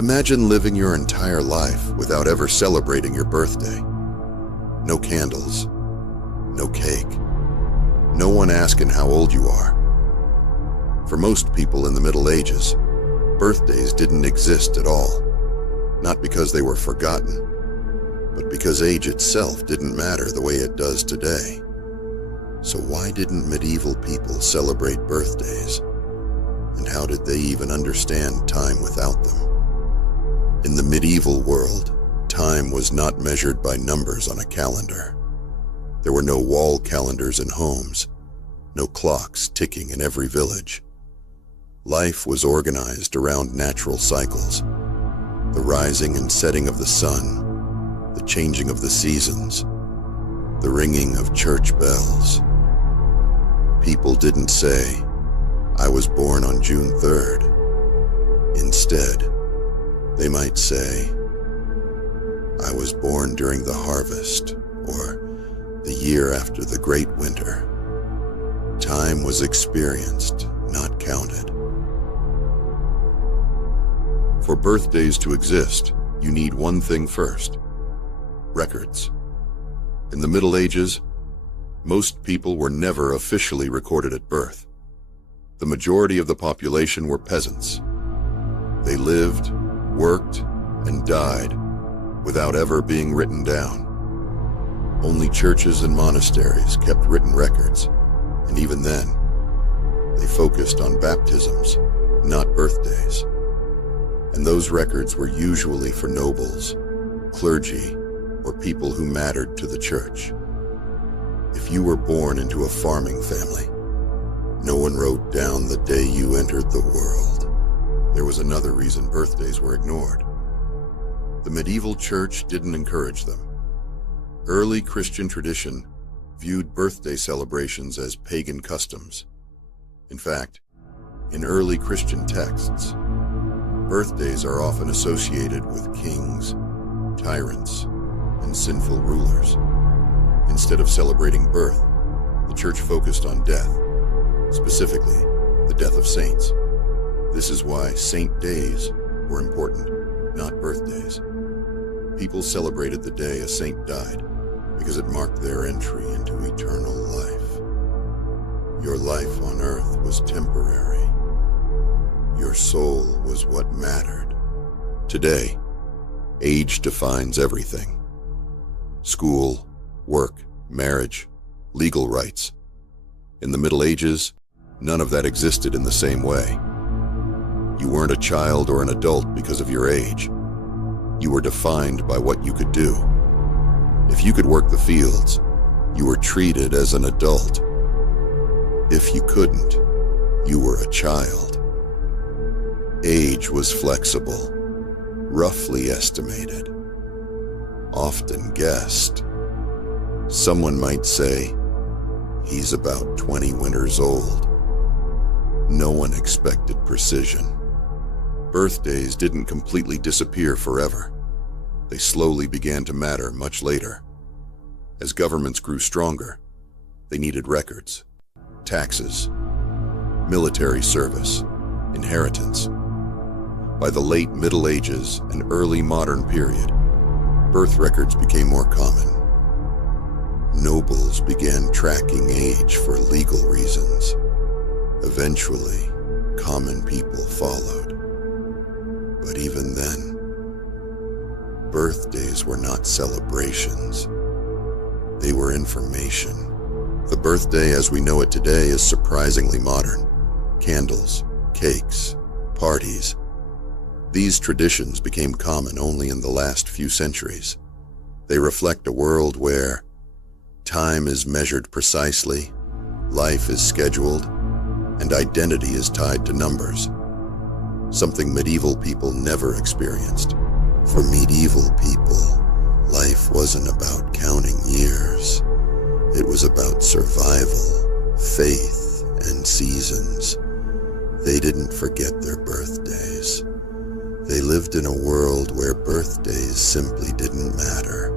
Imagine living your entire life without ever celebrating your birthday. No candles, no cake, no one asking how old you are. For most people in the Middle Ages, birthdays didn't exist at all. Not because they were forgotten, but because age itself didn't matter the way it does today. So why didn't medieval people celebrate birthdays? And how did they even understand time without them? In the medieval world, time was not measured by numbers on a calendar. There were no wall calendars in homes, no clocks ticking in every village. Life was organized around natural cycles, the rising and setting of the sun, the changing of the seasons, the ringing of church bells. People didn't say, "I was born on June 3rd. Instead, they might say, "I was born during the harvest," or "the year after the great winter." Time was experienced, not counted. For birthdays to exist, you need one thing first: records. In the Middle Ages, most people were never officially recorded at birth. The majority of the population were peasants. They lived, worked, and died without ever being written down. Only churches and monasteries kept written records, and even then, they focused on baptisms, not birthdays. And those records were usually for nobles, clergy, or people who mattered to the church. If you were born into a farming family, no one wrote down the day you entered the world. There was another reason birthdays were ignored. The medieval church didn't encourage them. Early Christian tradition viewed birthday celebrations as pagan customs. In fact, in early Christian texts, birthdays are often associated with kings, tyrants, and sinful rulers. Instead of celebrating birth, the church focused on death, specifically the death of saints. This is why saint days were important, not birthdays. People celebrated the day a saint died because it marked their entry into eternal life. Your life on earth was temporary. Your soul was what mattered. Today, age defines everything. School, work, marriage, legal rights. In the Middle Ages, none of that existed in the same way. You weren't a child or an adult because of your age. You were defined by what you could do. If you could work the fields, you were treated as an adult. If you couldn't, you were a child. Age was flexible, roughly estimated, often guessed. Someone might say, "He's about 20 winters old." No one expected precision. Birthdays didn't completely disappear forever. They slowly began to matter much later. As governments grew stronger, they needed records, taxes, military service, inheritance. By the late Middle Ages and early modern period, birth records became more common. Nobles began tracking age for legal reasons. Eventually, common people followed. But even then, birthdays were not celebrations. They were information. The birthday as we know it today is surprisingly modern. Candles, cakes, parties. These traditions became common only in the last few centuries. They reflect a world where time is measured precisely, life is scheduled, and identity is tied to numbers. Something medieval people never experienced. For medieval people, life wasn't about counting years. It was about survival, faith, and seasons. They didn't forget their birthdays. They lived in a world where birthdays simply didn't matter.